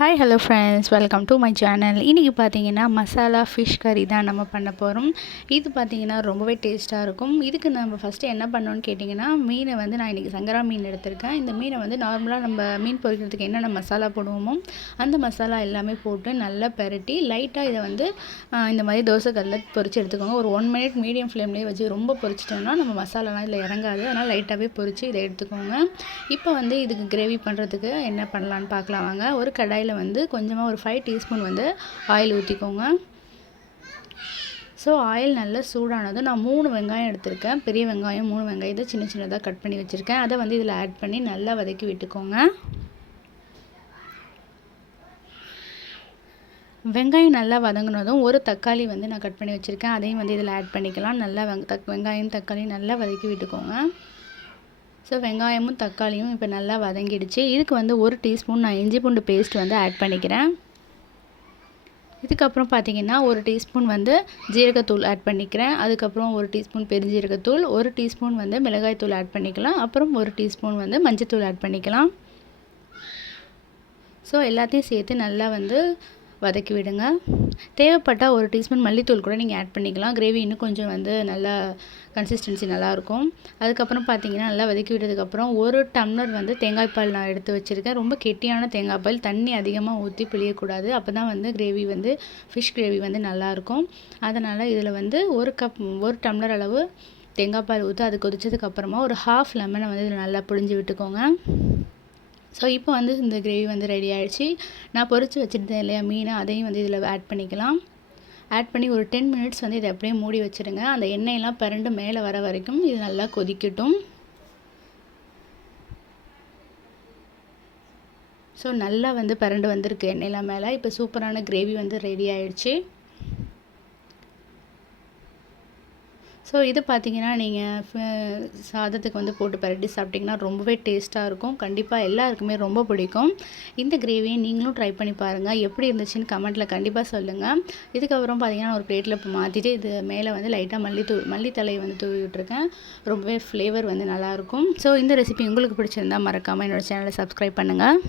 Hi hello friends welcome to my channel இன்றைக்கி பார்த்தீங்கன்னா masala fish கறி தான் நம்ம பண்ண போகிறோம் இது பார்த்தீங்கன்னா ரொம்பவே டேஸ்ட்டாக இருக்கும். இதுக்கு நம்ம ஃபஸ்ட்டு என்ன பண்ணோன்னு கேட்டிங்கன்னா மீனை வந்து நான் இன்றைக்கி சங்கரா மீன் எடுத்திருக்கேன். இந்த மீனை வந்து நார்மலாக நம்ம மீன் பொரிக்கிறதுக்கு என்னென்ன மசாலா போடுவோமோ அந்த மசாலா எல்லாமே போட்டு நல்லா பெரட்டி லைட்டாக இதை வந்து இந்த மாதிரி தோசை கல்லில் பொறிச்சு எடுத்துக்கோங்க. ஒரு ஒன் மினிட் மீடியம் ஃப்ளேம்லேயே வச்சு ரொம்ப பொரிச்சிட்டோம்னா நம்ம மசாலாலாம் இதில் இறங்காது. அதனால் லைட்டாகவே பொரித்து இதை எடுத்துக்கோங்க. இப்போ வந்து இதுக்கு கிரேவி பண்ணுறதுக்கு என்ன பண்ணலான்னு பார்க்கலாம். வாங்க ஒரு கடாயில் கடாயில் வந்து கொஞ்சமாக ஒரு ஃபைவ் டீஸ்பூன் வந்து ஆயில் ஊற்றிக்கோங்க ஸோ ஆயில் நல்லா சூடானதும் நான் மூணு வெங்காயம் எடுத்திருக்கேன். பெரிய வெங்காயம் மூணு வெங்காயத்தை சின்ன சின்னதாக கட் பண்ணி வச்சுருக்கேன். அதை வந்து இதில் ஆட் பண்ணி நல்லா வதக்கி விட்டுக்கோங்க. வெங்காயம் நல்லா வதங்கினதும் ஒரு தக்காளி வந்து நான் கட் பண்ணி வச்சுருக்கேன். அதையும் வந்து இதில் ஆட் பண்ணிக்கலாம். நல்லா வெங் தக் வெங்காயம் தக்காளி நல்லா வதக்கி விட்டுக்கோங்க. ஸோ வெங்காயமும் தக்காளியும் இப்போ நல்லா வதங்கிடுச்சு. இதுக்கு வந்து ஒரு டீஸ்பூன் நான் இஞ்சி பூண்டு பேஸ்ட் வந்து ஆட் பண்ணிக்கிறேன். இதுக்கப்புறம் பார்த்தீங்கன்னா ஒரு டீஸ்பூன் வந்து ஜீரகத்தூள் ஆட் பண்ணிக்கிறேன். அதுக்கப்புறம் ஒரு டீஸ்பூன் பெருஞ்சீரகத்தூள் ஒரு டீஸ்பூன் வந்து மிளகாய்த்தூள் ஆட் பண்ணிக்கலாம். அப்புறம் ஒரு டீஸ்பூன் வந்து மஞ்சத்தூள் ஆட் பண்ணிக்கலாம். ஸோ எல்லாத்தையும் சேர்த்து நல்லா வந்து வதக்கி விடுங்க. தேவைப்பட்டால் ஒரு டீஸ்பூன் மல்லித்தூள் கூட நீங்கள் ஆட் பண்ணிக்கலாம். கிரேவி இன்னும் கொஞ்சம் வந்து நல்லா கன்சிஸ்டன்சி நல்லாயிருக்கும் அதுக்கப்புறம் பார்த்தீங்கன்னா நல்லா வதக்கி விட்டதுக்கப்புறம் ஒரு டம்ளர் வந்து தேங்காய் பால் நான் எடுத்து வச்சுருக்கேன். ரொம்ப கெட்டியான தேங்காய் பால். தண்ணி அதிகமாக ஊற்றி பிழியக்கூடாது. அப்போ தான் வந்து கிரேவி வந்து ஃபிஷ் கிரேவி வந்து நல்லாயிருக்கும் அதனால் இதில் வந்து ஒரு கப் ஒரு டம்ளர் அளவு தேங்காய் பால் ஊற்றி அது கொதிச்சதுக்கப்புறமா ஒரு ஹாஃப் லெமனை வந்து இதில் நல்லா புழிஞ்சு விட்டுக்கோங்க. ஸோ இப்போ வந்து இந்த கிரேவி வந்து ரெடி ஆகிடுச்சு நான் பொறிச்சு வச்சுருந்தேன் இல்லையா மீனை அதையும் வந்து இதில் ஆட் பண்ணிக்கலாம். ஆட் பண்ணி ஒரு டென் மினிட்ஸ் வந்து இதை அப்படியே மூடி வச்சுருங்க. அந்த எண்ணெயெல்லாம் பரண்டு மேலே வர வரைக்கும் இது நல்லா கொதிக்கட்டும். ஸோ நல்லா வந்து பரண்டு வந்திருக்கு எண்ணெயெல்லாம் மேலே. இப்போ சூப்பரான கிரேவி வந்து ரெடி ஆயிடுச்சு. ஸோ இது பார்த்தீங்கன்னா நீங்கள் சாதத்துக்கு வந்து போட்டு பரட்டி சாப்பிட்டிங்கன்னா ரொம்பவே டேஸ்ட்டாக இருக்கும். கண்டிப்பாக எல்லாருக்குமே ரொம்ப பிடிக்கும். இந்த கிரேவியை நீங்களும் ட்ரை பண்ணி பாருங்கள் எப்படி இருந்துச்சுன்னு கமெண்ட்டில் கண்டிப்பாக சொல்லுங்கள் இதுக்கப்புறம் பார்த்தீங்கன்னா ஒரு பிளேட்டில் இப்போ மாற்றிட்டு இது மேலே வந்து லைட்டாக மல்லி தூ மல்லித்தலையை வந்து தூவி விட்டுருக்கேன். ரொம்பவே ஃப்ளேவர் வந்து நல்லாயிருக்கும் ஸோ இந்த ரெசிபி உங்களுக்கு பிடிச்சிருந்தால் மறக்காமல் என்னோடய சேனலை சப்ஸ்கிரைப் பண்ணுங்கள்